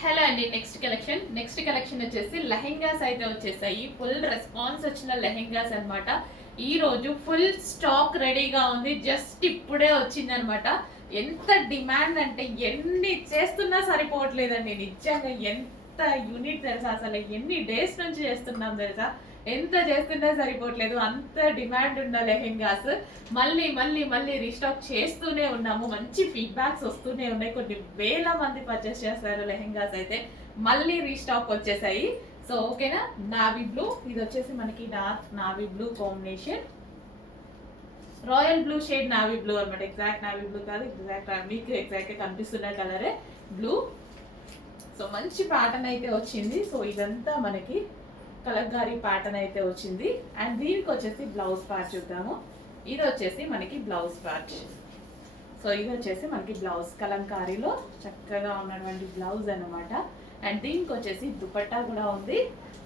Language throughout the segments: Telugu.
హలో అండి. నెక్స్ట్ కలెక్షన్ వచ్చేసి లెహెంగాస్ అయితే వచ్చేసాయి. ఫుల్ రెస్పాన్స్ వచ్చిన లెహెంగాస్ అన్నమాట. ఈ రోజు ఫుల్ స్టాక్ రెడీగా ఉంది. జస్ట్ ఇప్పుడే వచ్చిందనమాట. ఎంత డిమాండ్ అంటే ఎన్ని చేస్తున్నా సరిపోవట్లేదండి. నిజంగా ఎంత యూనిట్ తెలుసా, అసలు ఎన్ని డేస్ నుంచి చేస్తున్నాం తెలుసా, ఎంత చేస్తున్నా సరిపోవట్లేదు. అంత డిమాండ్ ఉన్న లెహెంగాస్ మళ్ళీ మళ్ళీ మళ్ళీ రీస్టాక్ చేస్తూనే ఉన్నాము. మంచి ఫీడ్బ్యాక్స్ వస్తూనే ఉన్నాయి. కొన్ని వేల మంది పర్చేస్ చేస్తారు లెహెంగాస్ అయితే. మళ్ళీ రీస్టాక్ వచ్చేసాయి. సో ఓకేనా. నావీ బ్లూ, ఇది వచ్చేసి మనకి dark navy blue combination, royal blue shade navy blue అనమాట. ఎగ్జాక్ట్ నావీ బ్లూ కాదు, మీకు ఎగ్జాక్ట్ గా కనిపిస్తున్న కలరే బ్లూ. సో మంచి ప్యాటర్న్ అయితే వచ్చింది. సో ఇదంతా మనకి కలంకారీ ప్యాటర్న్ అయితే వచ్చింది. అండ్ దీనికి వచ్చేసి బ్లౌజ్ పార్ట్ చూద్దాము. ఇది వచ్చేసి మనకి బ్లౌజ్ పార్ట్. సో ఇది వచ్చేసి మనకి బ్లౌజ్ కలంకారీలో చక్కగా ఉన్నటువంటి బ్లౌజ్ అనమాట. అండ్ దీనికి వచ్చేసి దుపట్టా కూడా ఉంది.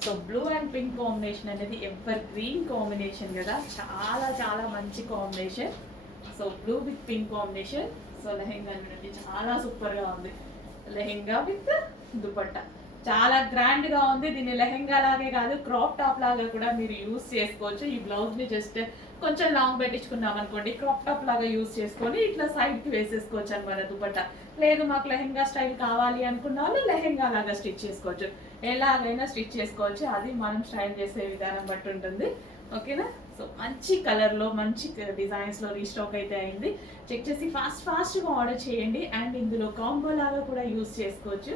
So blue and pink combination అనేది ఎవర్ గ్రీన్ కాంబినేషన్ కదా, చాలా చాలా మంచి combination. So blue with pink combination. So lehenga అనేది చాలా సూపర్గా ఉంది. లెహెంగా విత్ దుపట్టా చాలా గ్రాండ్ గా ఉంది. దీన్ని లెహెంగా లాగే కాదు, క్రాప్ టాప్ లాగా కూడా మీరు యూస్ చేసుకోవచ్చు. ఈ బ్లౌజ్ ని జస్ట్ కొంచెం లాంగ్ పెట్టించుకున్నాం అనుకోండి, క్రాప్ టాప్ లాగా యూస్ చేసుకొని ఇట్లా సైడ్ కి వేసేసుకోవచ్చు అనమాట దుపట్టా. లేదు మాకు లెహెంగా స్టైల్ కావాలి అనుకున్న వాళ్ళు లెహెంగా లాగా స్టిచ్ చేసుకోవచ్చు. ఎలాగైనా స్టిచ్ చేసుకోవచ్చు. అది మనం స్టైల్ చేసే విధానం బట్టి ఉంటుంది. ఓకేనా. సో మంచి కలర్ లో మంచి డిజైన్స్ లో రీస్టాక్ అయితే అయింది. చెక్ చేసి ఫాస్ట్ గా ఆర్డర్ చేయండి. అండ్ ఇందులో కాంబో లాగా కూడా యూస్ చేసుకోవచ్చు.